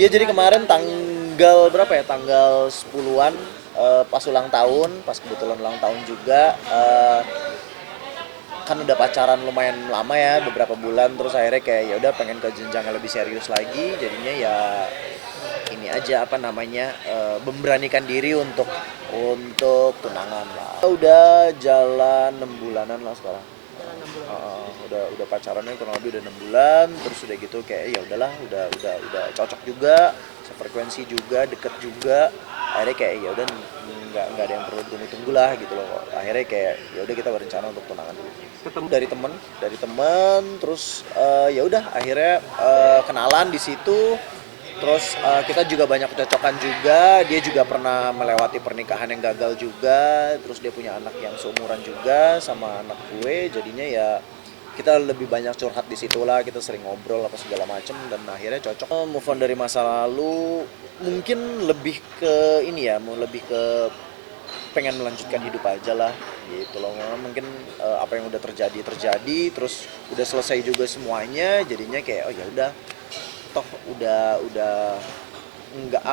Iya, jadi kemarin tanggal berapa ya? Tanggal 10-an, pas ulang tahun, pas kebetulan ulang tahun juga, kan udah pacaran lumayan lama ya, beberapa bulan, terus akhirnya kayak ya udah pengen ke jenjang yang lebih serius lagi, jadinya ya ini aja apa namanya, memberanikan diri untuk tunangan lah. Udah jalan 6 bulanan lah sekarang. Jalan 6 bulan. Udah pacarannya kurang lebih udah 6 bulan, terus udah gitu kayak ya udahlah, udah cocok juga, sefrekuensi juga, deket juga. Akhirnya kayak ya udah, nggak ada yang perlu tunggu-tunggu lah gitu loh. Akhirnya kayak ya udah kita berencana untuk tunangan dulu. Ketemu Dari temen terus ya udah akhirnya kenalan di situ. Terus kita juga banyak kecocokan juga, dia juga pernah melewati pernikahan yang gagal juga, terus dia punya anak yang seumuran juga sama anak gue, jadinya ya kita lebih banyak curhat di situ lah, kita sering ngobrol apa segala macem dan akhirnya cocok. Move on dari masa lalu mungkin lebih ke ini ya, mau lebih ke pengen melanjutkan hidup aja lah gitu loh. Mungkin apa yang udah terjadi terus udah selesai juga semuanya, jadinya kayak oh ya udah, toh udah nggak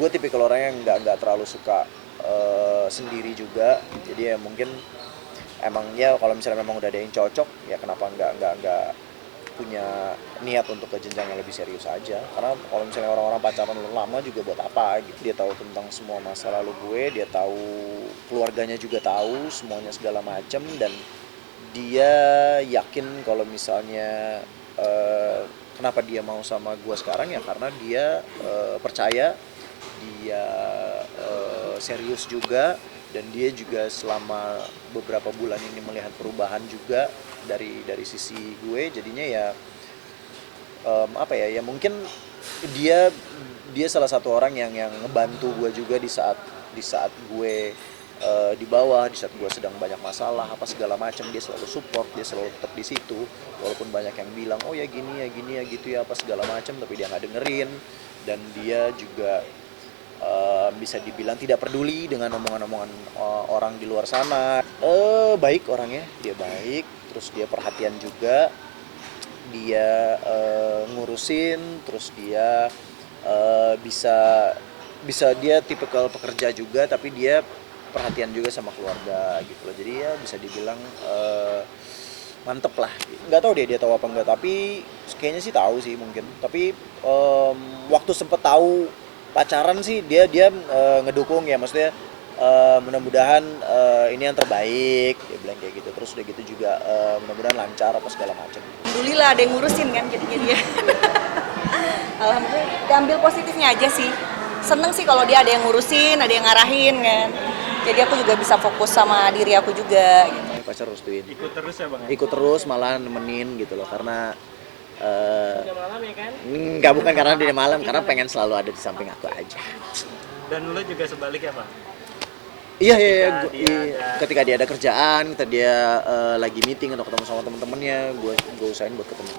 gue tipikal orang yang nggak terlalu suka sendiri juga, jadi ya mungkin emang ya kalau misalnya memang udah ada yang cocok ya kenapa nggak punya niat untuk ke jenjang yang lebih serius aja. Karena kalau misalnya orang-orang pacaran lama juga buat apa gitu, dia tahu tentang semua masa lalu gue, dia tahu keluarganya juga tahu semuanya segala macem, dan dia yakin kalau misalnya kenapa dia mau sama gue sekarang ya karena dia percaya, dia serius juga, dan dia juga selama beberapa bulan ini melihat perubahan juga dari sisi gue, jadinya ya apa ya, ya mungkin dia dia salah satu orang yang ngebantu gue juga di saat gue di bawah, di saat gue sedang banyak masalah apa segala macam, dia selalu support, dia selalu tetap di situ walaupun banyak yang bilang oh ya gini ya gini ya gitu ya apa segala macam, tapi dia nggak dengerin. Dan dia juga bisa dibilang tidak peduli dengan omongan-omongan orang di luar sana. Baik orangnya, dia baik, terus dia perhatian juga, dia ngurusin, terus dia bisa bisa dia tipikal pekerja juga tapi dia perhatian juga sama keluarga gitu loh, jadi ya bisa dibilang mantep lah. Nggak tahu dia tahu apa enggak, tapi kayaknya sih tahu sih mungkin, tapi waktu sempet tahu pacaran sih dia ngedukung ya, maksudnya mudah-mudahan ini yang terbaik, dia bilang kayak gitu. Terus udah gitu juga mudah-mudahan lancar apa segala macam. Alhamdulillah ada yang ngurusin kan jadinya dia. Alhamdulillah, diambil positifnya aja sih. Seneng sih kalau dia ada yang ngurusin, ada yang ngarahin kan. Jadi aku juga bisa fokus sama diri aku juga gitu. Pacar restuin, ikut terus ya bang? ikut terus malah nemenin gitu loh, karena Jam malam ya kan? nggak, bukan karena dia malam, karena pengen selalu ada di samping aku aja. Dan lu juga sebaliknya bang? Iya, iya, iya, Ketika dia ada- ketika dia ada kerjaan, ketika dia lagi meeting atau ketemu sama temen-temennya, gue usahain buat ketemu.